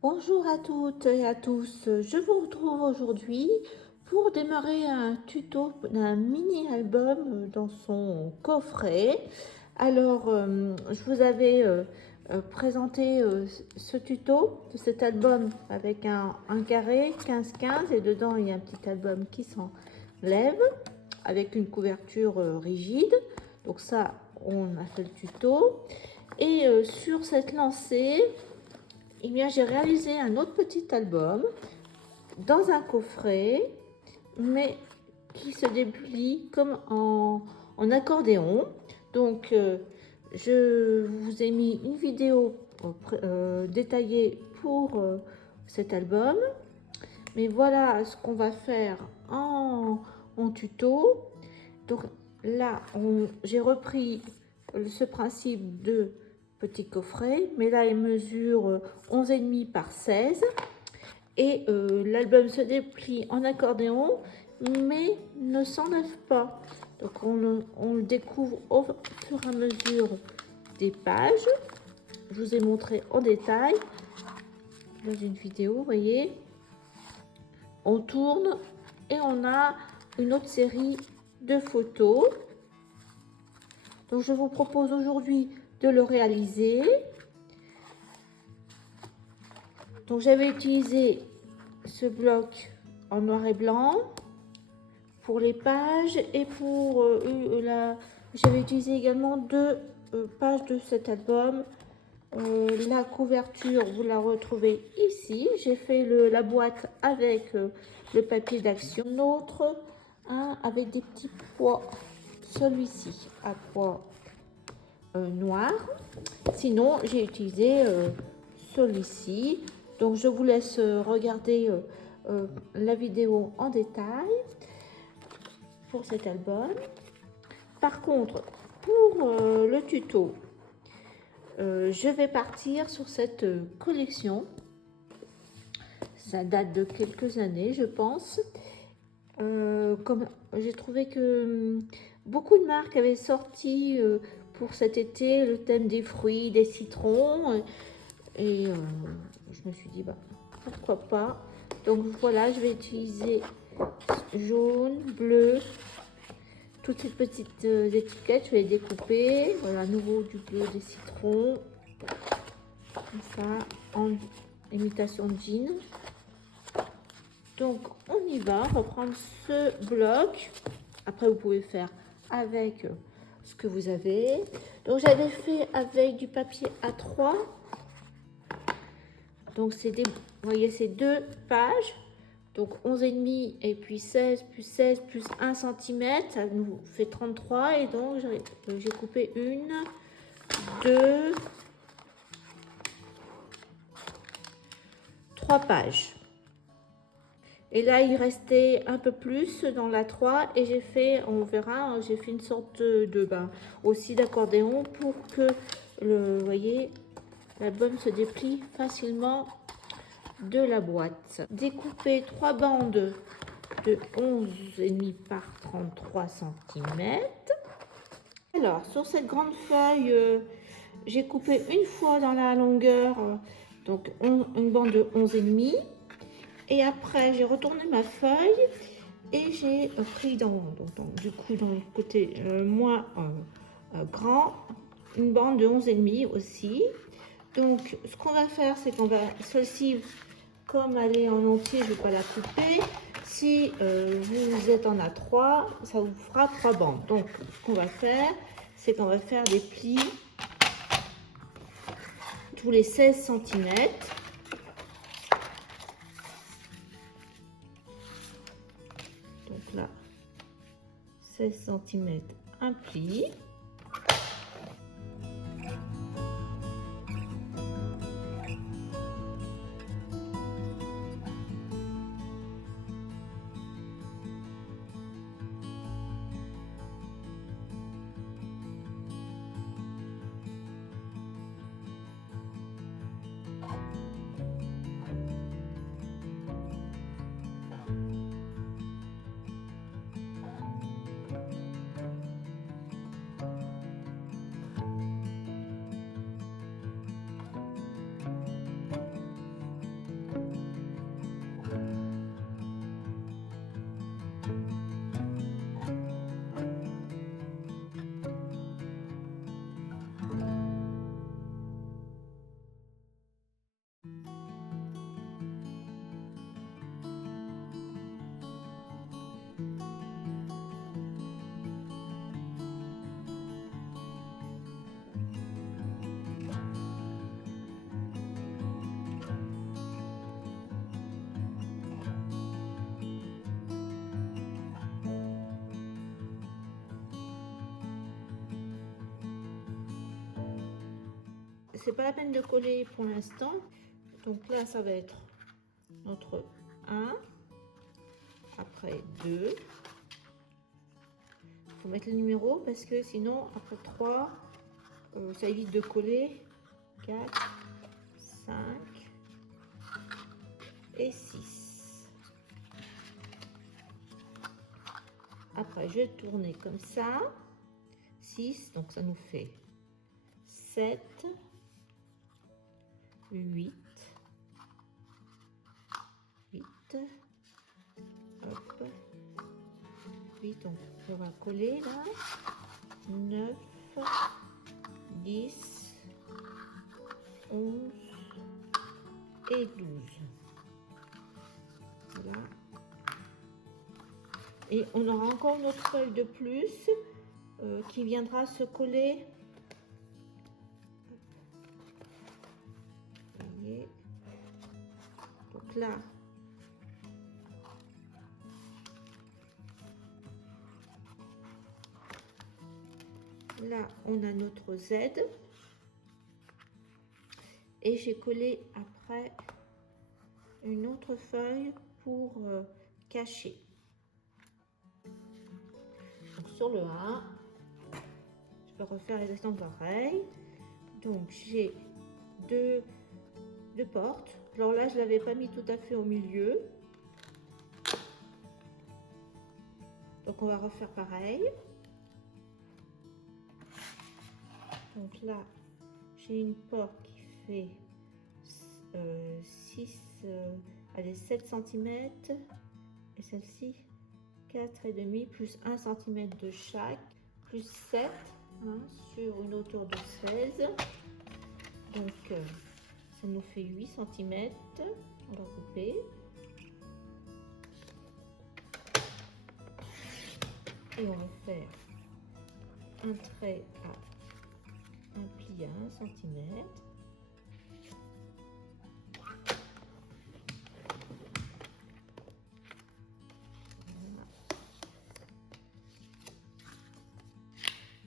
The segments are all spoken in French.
Bonjour à toutes et à tous, je vous retrouve aujourd'hui pour démarrer un tuto d'un mini-album dans son coffret. Alors, je vous avais présenté ce tuto de cet album avec un carré 15-15 et dedans il y a un petit album qui s'enlève avec une couverture rigide. Donc ça, on a fait le tuto. Et sur cette lancée, eh bien, j'ai réalisé un autre petit album dans un coffret, mais qui se déplie comme en accordéon. Donc, je vous ai mis une vidéo détaillée pour cet album. Mais voilà ce qu'on va faire en tuto. Donc là, j'ai repris ce principe de petit coffret, mais là il mesure 11,5 par 16 et l'album se déplie en accordéon mais ne s'enlève pas. Donc on le découvre au fur et à mesure des pages. Je vous ai montré en détail dans une vidéo, vous voyez. On tourne et on a une autre série de photos. Donc je vous propose aujourd'hui de le réaliser. Donc j'avais utilisé ce bloc en noir et blanc pour les pages et pour j'avais utilisé également deux pages de cet album. La couverture, vous la retrouvez ici. J'ai fait la boîte avec le papier d'action. L'autre, avec des petits pois. Celui-ci à pois noir. Sinon, j'ai utilisé celui-ci. Donc, je vous laisse regarder la vidéo en détail pour cet album. Par contre, pour le tuto, je vais partir sur cette collection. Ça date de quelques années, je pense. Comme j'ai trouvé que beaucoup de marques avaient sorti pour cet été le thème des fruits, des citrons. Et je me suis dit, bah, pourquoi pas. Donc voilà, je vais utiliser jaune, bleu, toutes ces petites étiquettes, je vais les découper. Voilà, à nouveau du bleu, des citrons, comme ça, en imitation de jean. Donc on y va, on va prendre ce bloc. Après vous pouvez faire avec ce que vous avez. Donc j'avais fait avec du papier A3. Donc c'est des, vous voyez, c'est deux pages. Donc 11,5 et puis 16 plus 16 plus 1 cm, ça nous fait 33. Et donc j'ai coupé une, deux, trois pages. Et là, il restait un peu plus dans la 3 et j'ai fait, on verra, j'ai fait une sorte de aussi d'accordéon pour que, vous voyez, l'album se déplie facilement de la boîte. Découper 3 bandes de 11,5 par 33 cm. Alors, sur cette grande feuille, j'ai coupé une fois dans la longueur, donc une bande de 11,5. Et après, j'ai retourné ma feuille et j'ai pris du coup, dans le côté moins grand, une bande de 11,5 aussi. Donc, ce qu'on va faire, c'est qu'on va, celle-ci, comme elle est en entier, je ne vais pas la couper. Si vous êtes en A3, ça vous fera 3 bandes. Donc, ce qu'on va faire, c'est qu'on va faire des plis tous les 16 cm. Donc là, 16 cm, un pli. C'est pas la peine de coller pour l'instant. Donc là, ça va être notre 1, après 2. Il faut mettre le numéro parce que sinon, après 3, ça évite de coller. 4, 5 et 6. Après, je vais tourner comme ça. 6, donc ça nous fait 7, 8, 8, hop, 8, donc on va coller là, 9, 10, 11 et 12. Voilà. Et on aura encore notre feuille de plus qui viendra se coller. Vous voyez. Donc là, on a notre Z. Et j'ai collé après une autre feuille pour cacher. Donc sur le 1, je peux refaire exactement pareil. Donc j'ai deux portes. Alors là, je ne l'avais pas mis tout à fait au milieu. Donc on va refaire pareil. Donc là, j'ai une porte qui fait 7 cm et celle-ci 4,5 plus 1 cm de chaque, plus 7 hein, sur une hauteur de 16. Donc ça nous fait 8 cm. On va couper. Et on va faire un trait à un pli à 1 cm.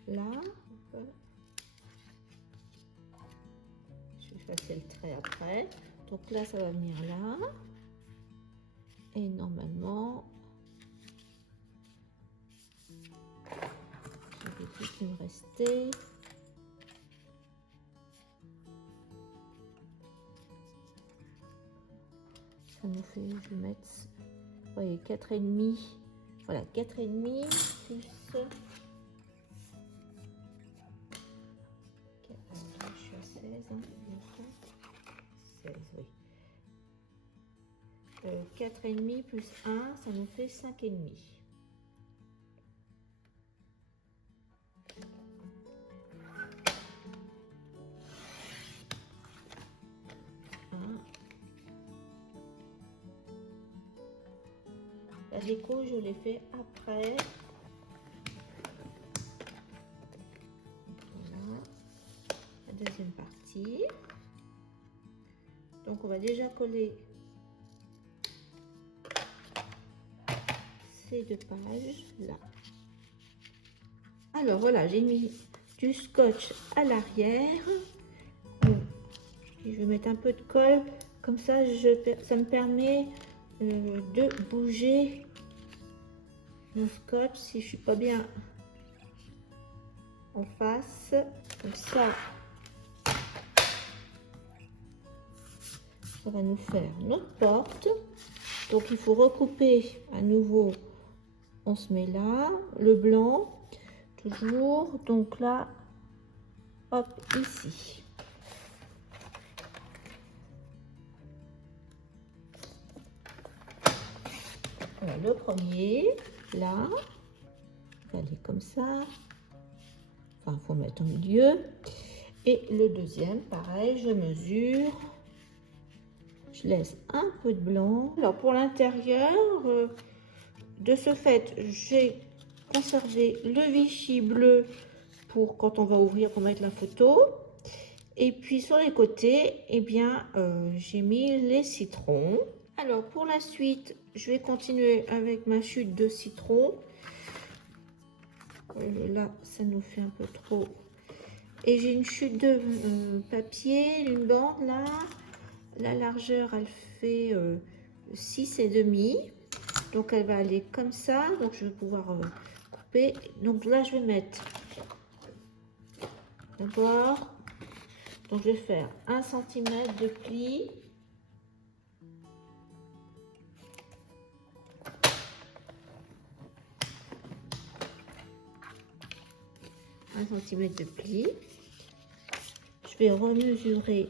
Là, je vais effacer le trait après. Donc là, ça va venir là. Et normalement, j'avais tout qui me restait. Ça nous fait, je vais mettre, vous voyez, 4,5. Voilà, 4,5 plus. Je suis à 16, hein, 16, oui. 4,5 plus 1, ça nous fait 5,5. La déco, je l'ai fait après. Voilà. La deuxième partie. Donc, on va déjà coller ces deux pages là. Alors, voilà, j'ai mis du scotch à l'arrière. Je vais mettre un peu de colle. Comme ça, ça me permet de bouger mon scotch si je suis pas bien en face. Comme ça, ça va nous faire notre porte. Donc il faut recouper à nouveau. On se met là, le blanc toujours. Donc là, hop, ici. Voilà, le premier, là, il va aller comme ça. Enfin, il faut mettre au milieu. Et le deuxième, pareil, je mesure. je laisse un peu de blanc. Alors pour l'intérieur, de ce fait, j'ai conservé le Vichy bleu pour quand on va ouvrir pour mettre la photo. Et puis sur les côtés, eh bien, j'ai mis les citrons. Alors pour la suite, je vais continuer avec ma chute de citron. Là, ça nous fait un peu trop. Et j'ai une chute de papier, une bande là. La largeur, elle fait 6,5. Donc elle va aller comme ça. Donc je vais pouvoir couper. Donc là, je vais mettre d'abord. Donc je vais faire 1 cm de pli. Un centimètre de pli. Je vais remesurer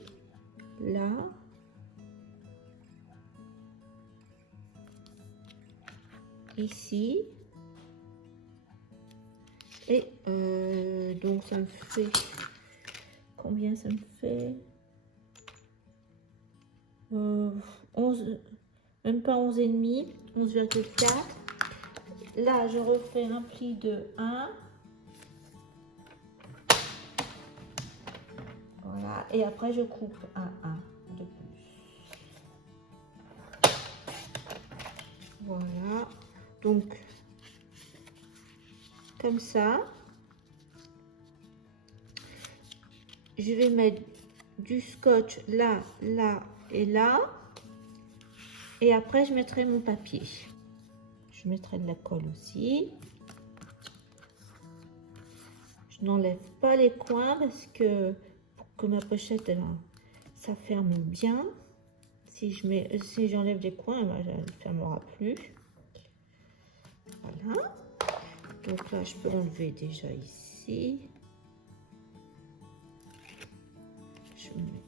là. Ici. Et donc ça me fait combien ça me fait 11, même pas 11,5, 11,4. Là je refais un pli de 1. Voilà, et après je coupe un 1 de plus. Voilà, donc comme ça. Je vais mettre du scotch là, là et là. Et après, je mettrai mon papier. Je mettrai de la colle aussi. Je n'enlève pas les coins parce que pour que ma pochette, ça ferme bien. Si j'enlève des coins, ben, elle ne fermera plus. Voilà. Donc là, je peux enlever déjà ici.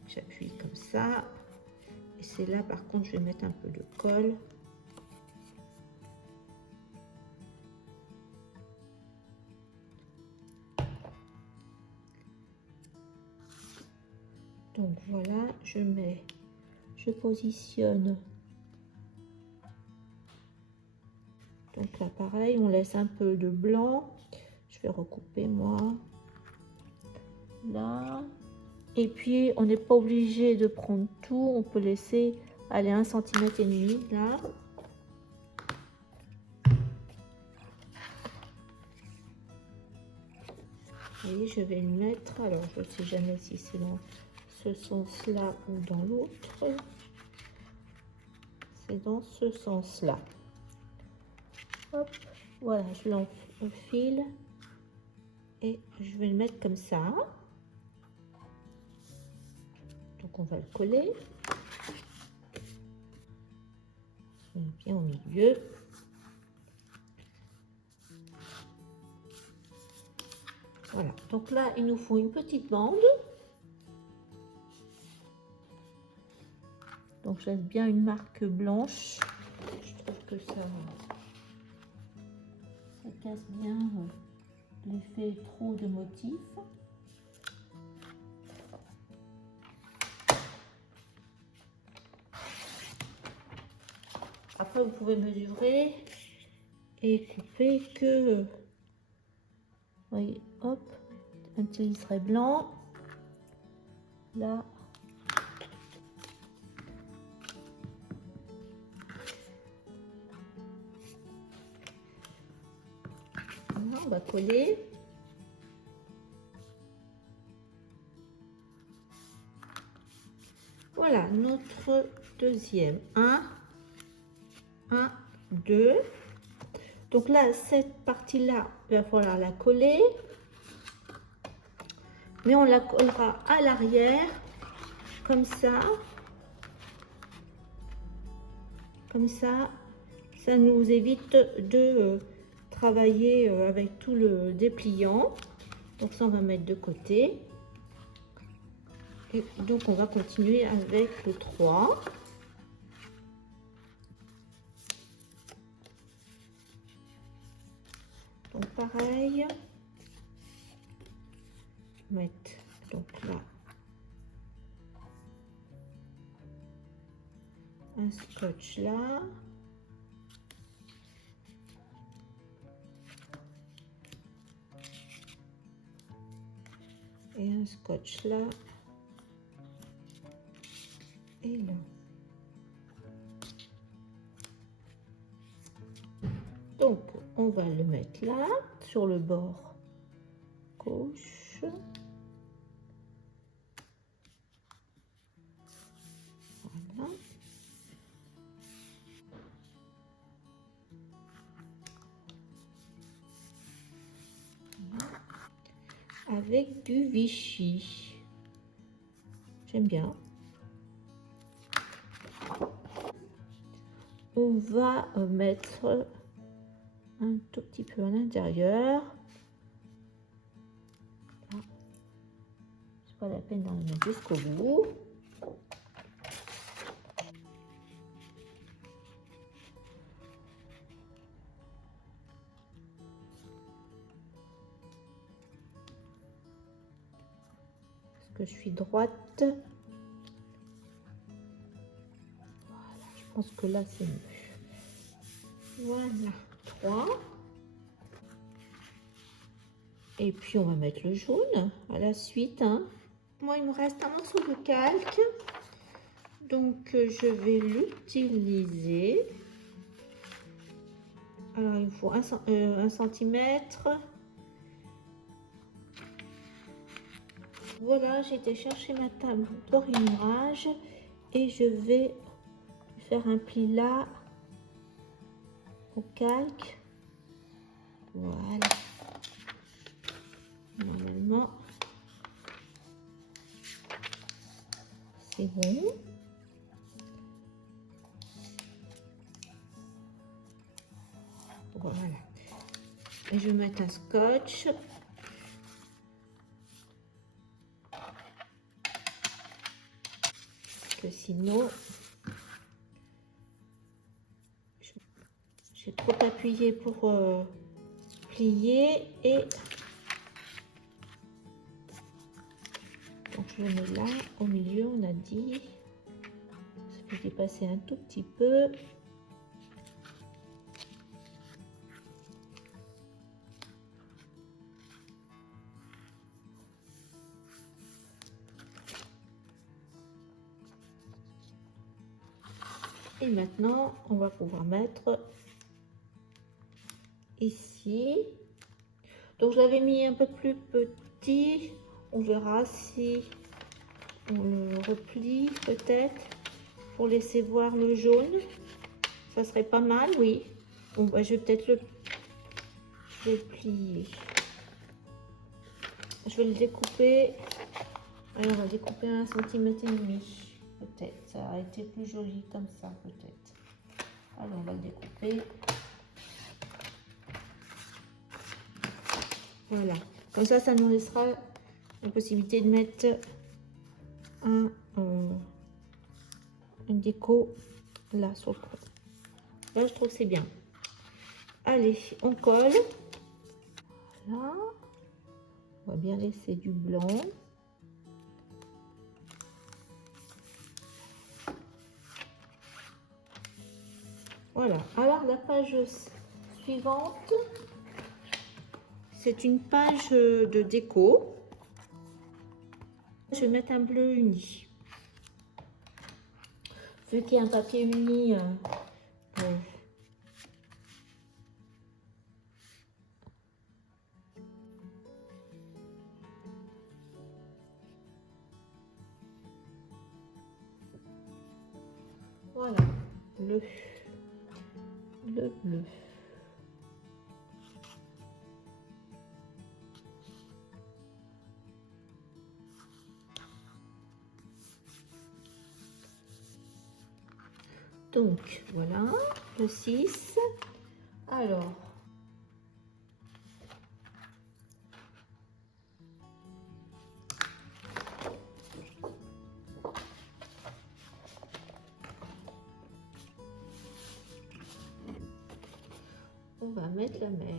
J'appuie comme ça. Et c'est là, par contre, je vais mettre un peu de colle. Donc voilà, je positionne. Donc là, pareil, on laisse un peu de blanc. Je vais recouper moi. Là. Et puis, on n'est pas obligé de prendre tout. On peut laisser aller 1,5 cm là. Et je vais le mettre. Alors, je ne sais jamais si c'est dans ce sens-là ou dans l'autre. C'est dans ce sens-là. Hop, voilà, je l'enfile. Et je vais le mettre comme ça. Donc on va le coller. Bien au milieu. Voilà, donc là il nous faut une petite bande. Donc je laisse bien une marque blanche. Je trouve que ça casse bien l'effet trop de motifs. Après, vous pouvez mesurer et couper que, voyez, hop, un petit liseré blanc, là. Voilà, on va coller. Voilà, notre deuxième. 1, 2. Donc là, cette partie-là, il va falloir la coller. Mais on la collera à l'arrière, comme ça. Comme ça, ça nous évite de travailler avec tout le dépliant. Donc ça, on va mettre de côté. Et donc, on va continuer avec le 3. Donc pareil, mettre donc là un scotch là. Et un scotch là. Et là. Donc, on va le mettre là, sur le bord gauche. Voilà. Avec du Vichy. J'aime bien. On va mettre un tout petit peu à l'intérieur. C'est pas la peine d'en mettre jusqu'au bout. Parce que je suis droite. Voilà, je pense que là c'est mieux. Voilà, 3. Et puis on va mettre le jaune à la suite. Hein. Moi, il me reste un morceau de calque. Donc, je vais l'utiliser. Alors, il me faut 1 centimètre. Voilà, j'ai été chercher ma table d'orignage et je vais faire un pli là au calque. Voilà. Normalement, c'est bon. Voilà. Et je vais mettre un scotch. Parce que sinon, j'ai trop appuyé pour plier et donc je le mets là au milieu. On a dit ça peut dépasser un tout petit peu. Et maintenant, on va pouvoir mettre ici. Donc, je l'avais mis un peu plus petit. On verra si on le replie peut-être pour laisser voir le jaune. Ça serait pas mal, oui. Bon, bah, je vais peut-être le plier. Je vais le découper. Alors, on va découper 1,5 cm. Peut-être. Ça a été plus joli comme ça, peut-être. Alors, on va le découper. Voilà. Comme ça nous laissera la possibilité de mettre une déco là sur le coin. Là, je trouve que c'est bien. Allez, on colle. Voilà. On va bien laisser du blanc. Voilà. Alors, la page suivante, c'est une page de déco. Je vais mettre un bleu uni. Vu qu'il y a un papier uni, voilà, le bleu. Donc, voilà, le 6. Alors, on va mettre la mer.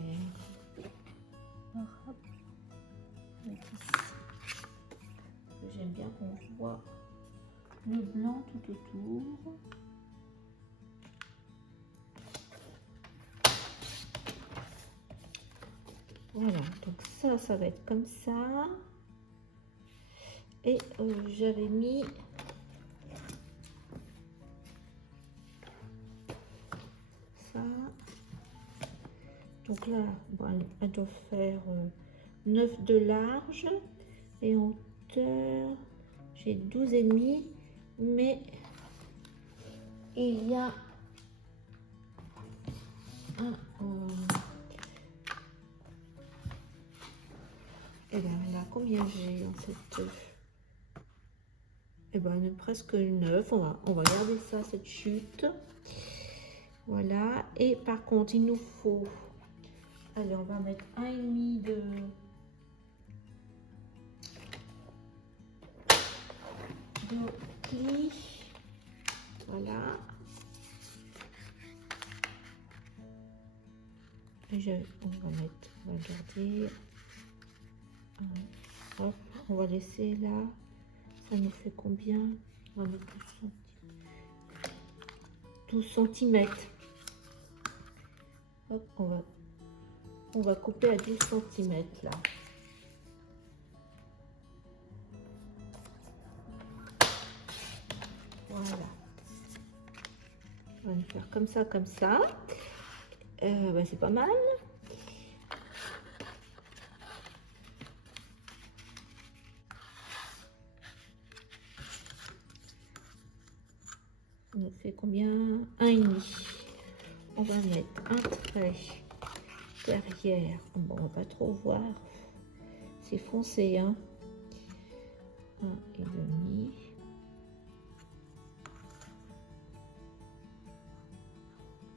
J'aime bien qu'on voit le blanc tout autour. ça va être comme ça. Et j'avais mis ça. Donc là, bon, elle doit faire 9 de large. Et en hauteur, j'ai 12,5. Mais il y a un... et bien là, combien j'ai dans cette... Et ben presque 9. On va garder ça, cette chute. Voilà. Et par contre, il nous faut... Allez, on va mettre 1,5 de pli. Voilà. Et on va mettre, on va garder. Hop, on va laisser là. Ça nous fait combien? On va mettre 12 cm. Hop, on va couper à 12 cm là. Voilà. On va faire comme ça, comme ça. C'est pas mal. On fait combien? 1,5. On va mettre un trait derrière. Bon, on va pas trop voir. C'est foncé, hein.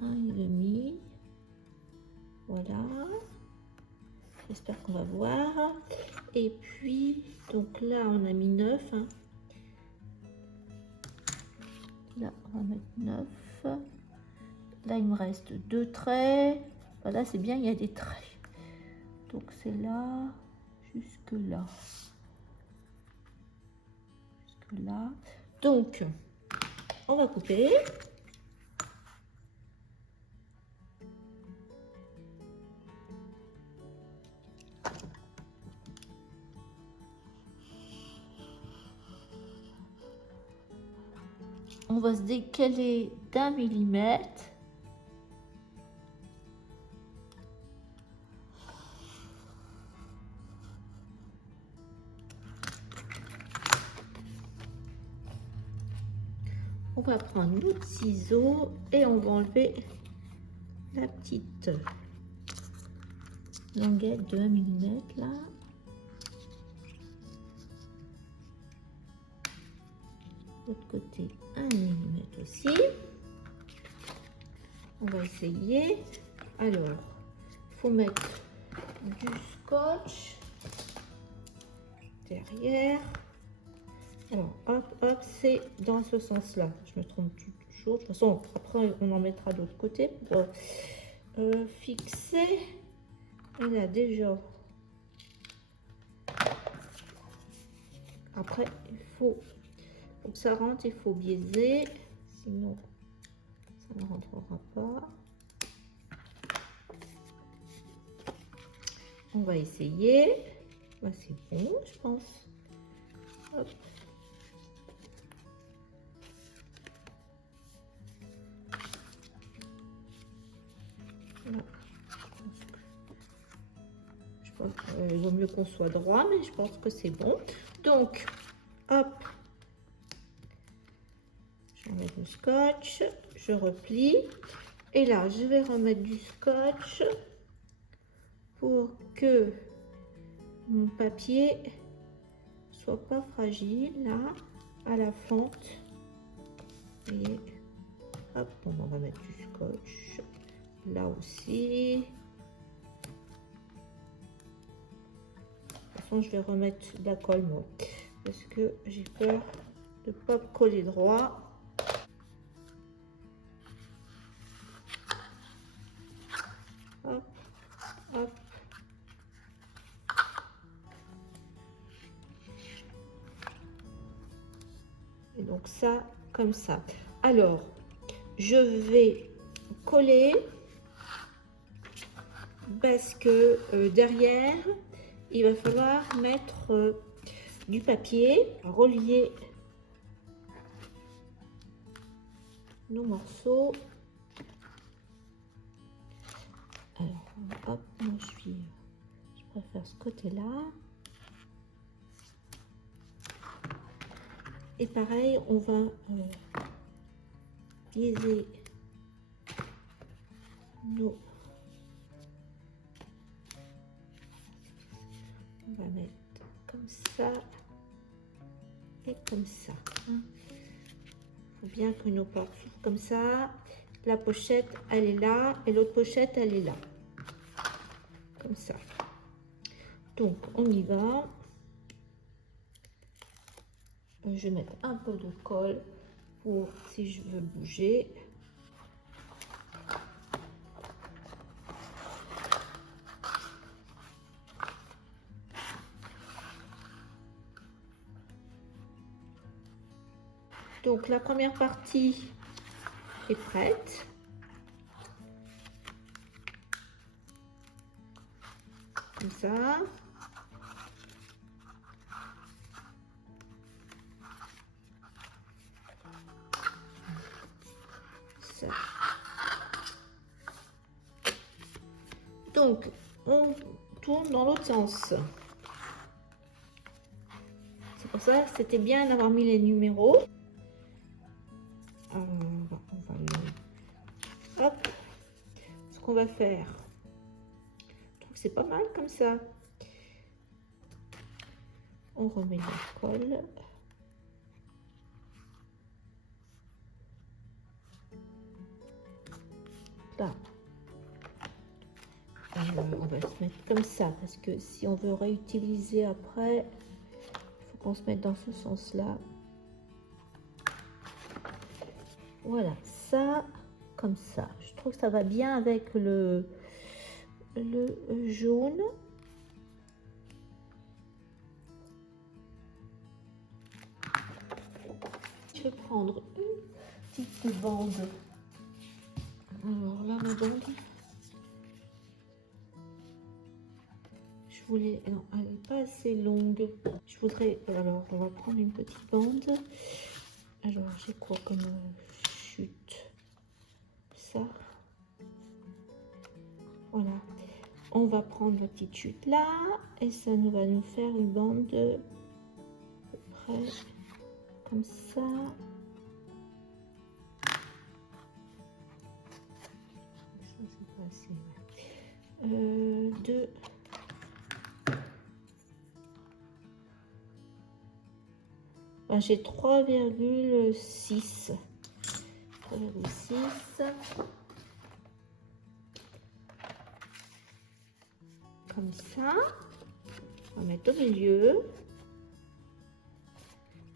1,5. Voilà. J'espère qu'on va voir. Et puis, donc là, on a mis 9. Hein. Là, on va mettre 9. Là, il me reste 2 traits. Voilà, c'est bien, il y a des traits. Donc, c'est là, jusque là. Jusque là. Donc, on va couper. On va se décaler d'1 millimètre. On va prendre notre ciseau et on va enlever la petite languette de 1 mm là. L'autre côté 1 mm aussi. On va essayer. Alors, il faut mettre du scotch derrière. Alors, hop, hop, c'est dans ce sens-là. Je me trompe toujours. De toute façon, après, on en mettra d'autre côté pour fixer. Et là, déjà. Après, il faut, pour que ça rentre, il faut biaiser. Sinon, ça ne rentrera pas. On va essayer. Bah, c'est bon, je pense. Hop. Voilà. Je pense qu'il vaut mieux qu'on soit droit, mais je pense que c'est bon. Donc, hop. Je vais mettre du scotch. Je replie. Et là, je vais remettre du scotch pour que mon papier soit pas fragile là à la fente. Et hop, on va mettre du scotch là aussi. De toute façon, je vais remettre de la colle moi parce que j'ai peur de pas coller droit. Hop, hop. Et donc ça, comme ça. Alors, je vais coller parce que derrière, il va falloir mettre du papier, relier nos morceaux. Alors, hop, moi je préfère ce côté-là. Et pareil, on va biaiser nos... On va mettre comme ça et comme ça. Il faut bien que nos portes s'ouvrent comme ça. La pochette, elle est là et l'autre pochette, elle est là. Comme ça. Donc, on y va. Je vais mettre un peu de colle pour si je veux bouger. Donc, la première partie est prête. Comme ça. Donc, on tourne dans l'autre sens. C'est pour ça que c'était bien d'avoir mis les numéros. On va le... Hop. Ce qu'on va faire. Je trouve que c'est pas mal comme ça. On remet la colle. Là. On va se mettre comme ça parce que si on veut réutiliser après, il faut qu'on se mette dans ce sens-là. Voilà, ça, comme ça. Je trouve que ça va bien avec le jaune. Je vais prendre une petite bande. Alors là, ma bande. Non, elle n'est pas assez longue. Je voudrais, alors on va prendre une petite bande. Alors j'ai quoi comme chute? Ça. Voilà. On va prendre la petite chute là et ça nous va nous faire une bande de à peu près comme ça. Ça c'est pas assez. Deux. Ben, j'ai 3,6. 3,6. Comme ça. On va mettre au milieu.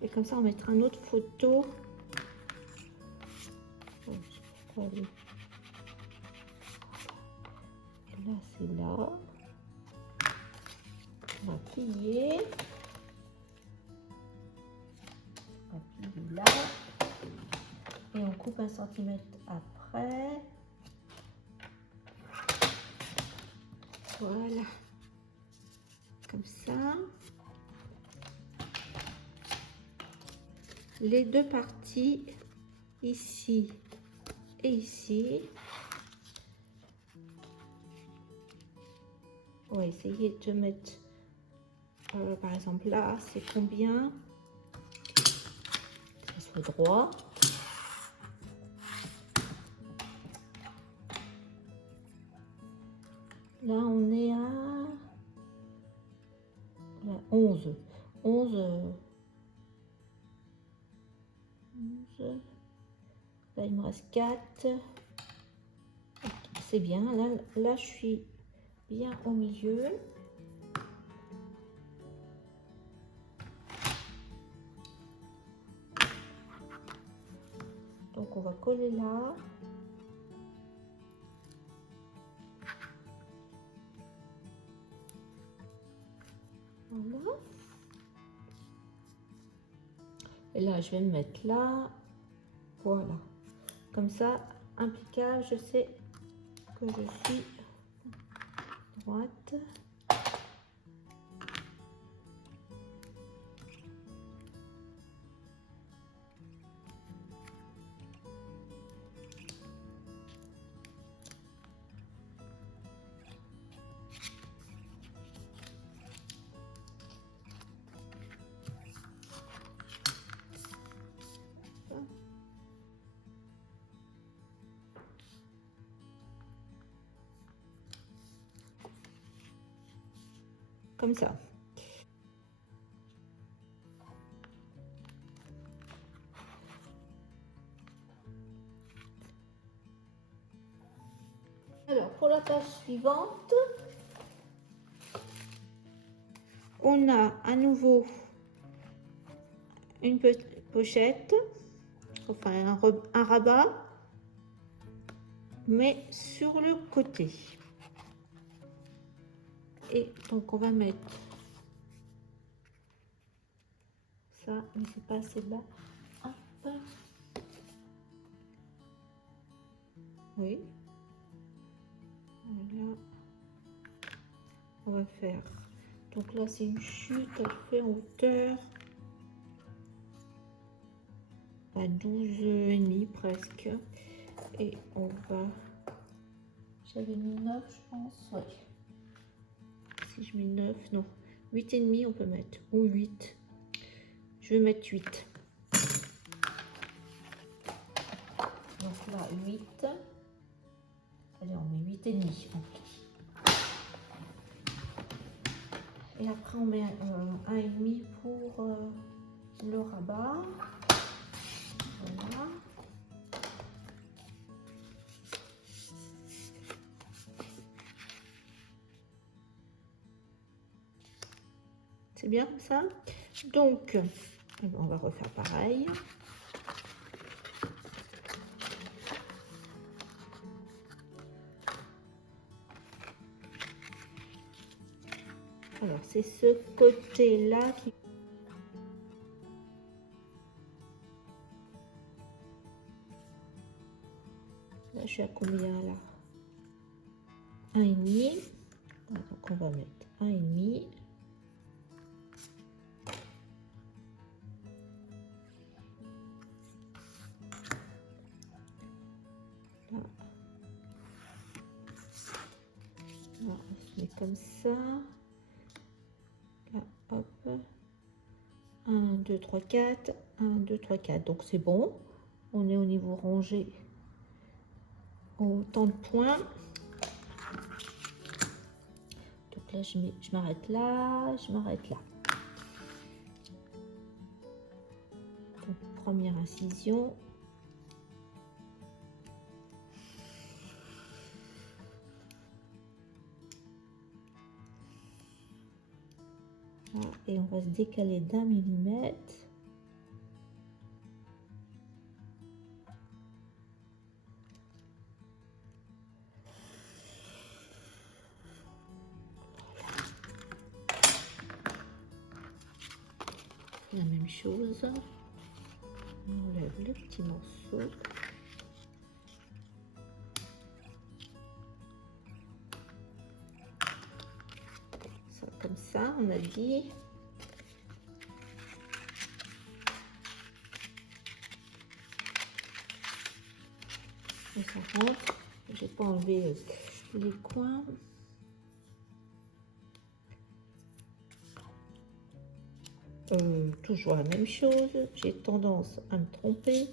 Et comme ça, on mettra une autre photo. Oh, je sais pas, là, c'est là. On va plier. Là et on coupe 1 cm après. Voilà, comme ça. Les deux parties ici et ici. On va essayer de mettre par exemple là, c'est combien? Droit. Là, on est à 11. 11. Là, il me reste 4. C'est bien. Là, je suis bien au milieu. Donc, on va coller là. Voilà. Et là, je vais me mettre là. Voilà. Comme ça, impeccable, je sais que je suis droite. comme ça. Alors, pour la page suivante, on a à nouveau une petite pochette, enfin un rabat, mais sur le côté. Et donc, on va mettre ça, mais c'est pas assez bas. Hop. Oui. Voilà. On va faire. Donc là, c'est une chute, elle fait en hauteur à 12,5 presque. Et on va. J'avais mis 9, je pense. Oui. Si je mets 9, non. 8,5, on peut mettre. Ou 8. Je vais mettre 8. Donc là, 8. Allez, on met 8,5 en tout. Et après, on met 1,5 pour le rabat. Voilà. C'est bien comme ça. Donc, on va refaire pareil. Alors, c'est ce côté-là qui... Là, je suis à combien, là? 1,5. Donc, on va mettre 1,5. Là. Là, on se met comme ça. Là, hop. 1, 2, 3, 4. 1, 2, 3, 4. Donc, c'est bon. On est au niveau rangé. Autant de points. Donc là, je m'arrête là. Je m'arrête là. Donc, première incision. Voilà. Et on va se décaler d'1 millimètre. La même chose. On enlève le petit morceau. Ça, comme ça, on a dit. Et ça rentre. J'ai pas enlevé les coins. Toujours la même chose. J'ai tendance à me tromper.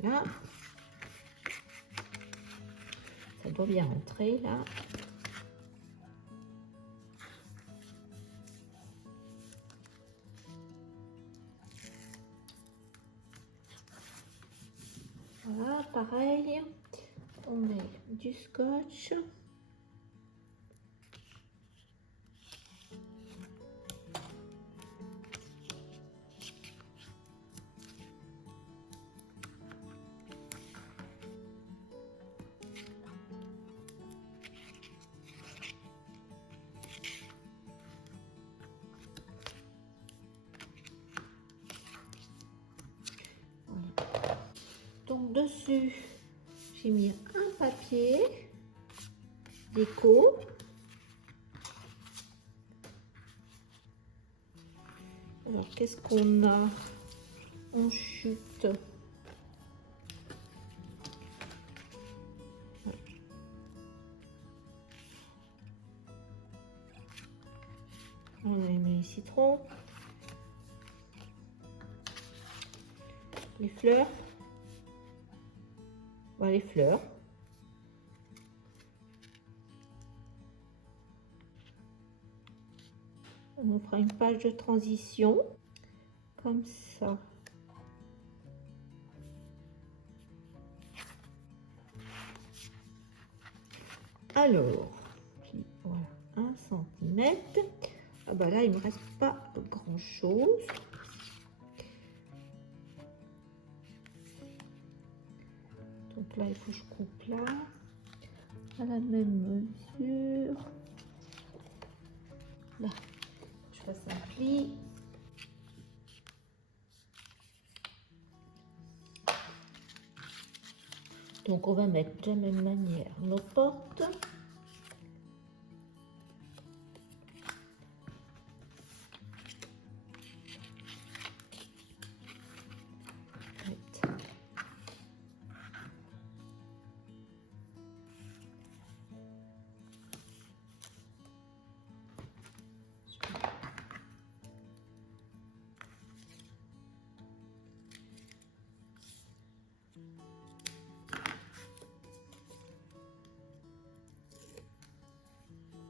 Voilà. Ça doit bien rentrer là. Voilà, pareil. On met du scotch. Donc dessus, j'ai mis un papier déco. Alors qu'est-ce qu'on a en chute? On a mis les citrons. les fleurs. Voilà les fleurs. On fera une page de transition, comme ça. Alors, voilà, 1 centimètre. Ah bah là, il me reste pas grand chose. Donc là, il faut que je coupe là, à la même mesure. Là, je fasse un pli. Donc on va mettre de la même manière nos portes.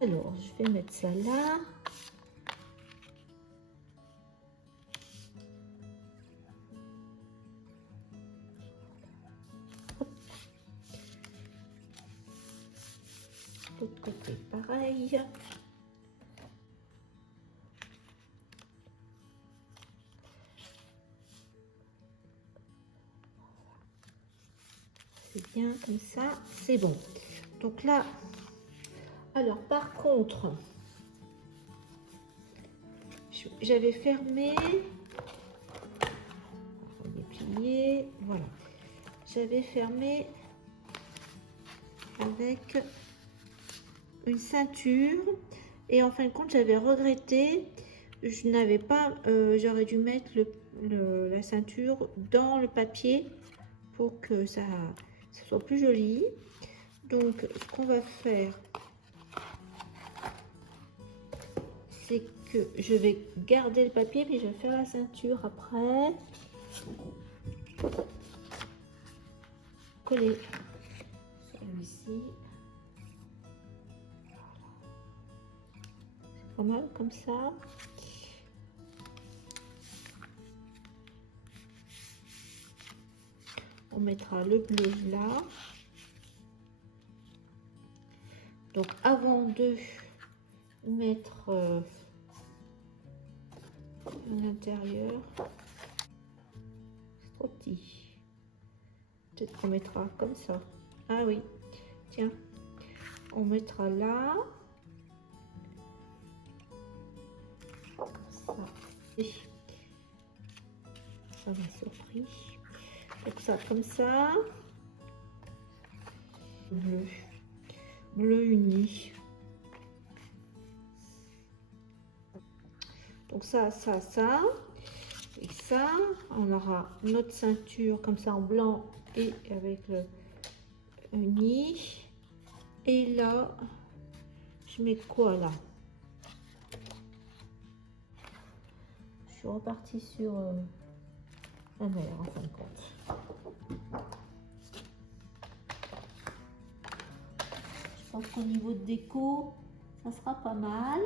Alors, je vais mettre ça là. L'autre côté, pareil. C'est bien comme ça, c'est bon. Donc là, alors par contre, j'avais fermé, on va déplier, voilà. J'avais fermé avec une ceinture et en fin de compte, j'avais regretté, je n'avais pas, j'aurais dû mettre la ceinture dans le papier pour que ça soit plus joli. Donc, ce qu'on va faire, c'est que je vais garder le papier, puis je vais faire la ceinture après. Coller celui-ci. C'est pas mal comme ça. On mettra le bleu là. Donc avant de mettre l'intérieur, c'est trop petit. Peut-être qu'on mettra comme ça. Ah oui, tiens, on mettra là. Ça, ça m'a surpris. Donc ça comme ça. Bleu uni. Donc ça, et ça, on aura notre ceinture comme ça en blanc et avec le uni. Et là, je mets quoi là? Je suis repartie sur la mer en fin de compte. Je pense qu'au niveau de déco, ça sera pas mal.